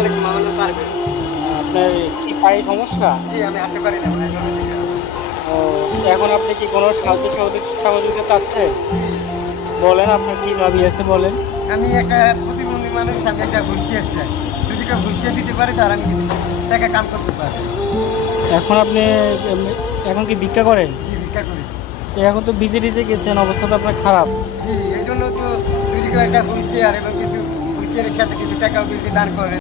আলাইকুম, আমার নাম পারভেজ। আপনার কি পায়ে সমস্যা? জি, আমি হাঁটতে পারি না, মানে এই ধরনের থেকে। ও, এখন আপনি কি কোনো সাহায্য সহযোগিতা চাচ্ছেন? বলেন, আপনার কি দাবি আছে বলেন। আমি একটা প্রতিবন্ধী মানুষ, আমি একটা হুইল চেয়ার চাই। যদি কেউ হুইল চেয়ার দিতে পারে তার আমি কিছু টাকা কাম করতে পারি। এখন আপনি এম, এখন কি ভিক্ষা করেন? জি, ভিক্ষা করি। এখন তো ভিজে টিজে গেছেন, অবস্থা তো আপনার খারাপ। জি, এই জন্য তো যদি কেউ একটা হুইল চেয়ার এবং কিছু হুইল চেয়ারের সাথে কিছু টাকাও যদি দান করে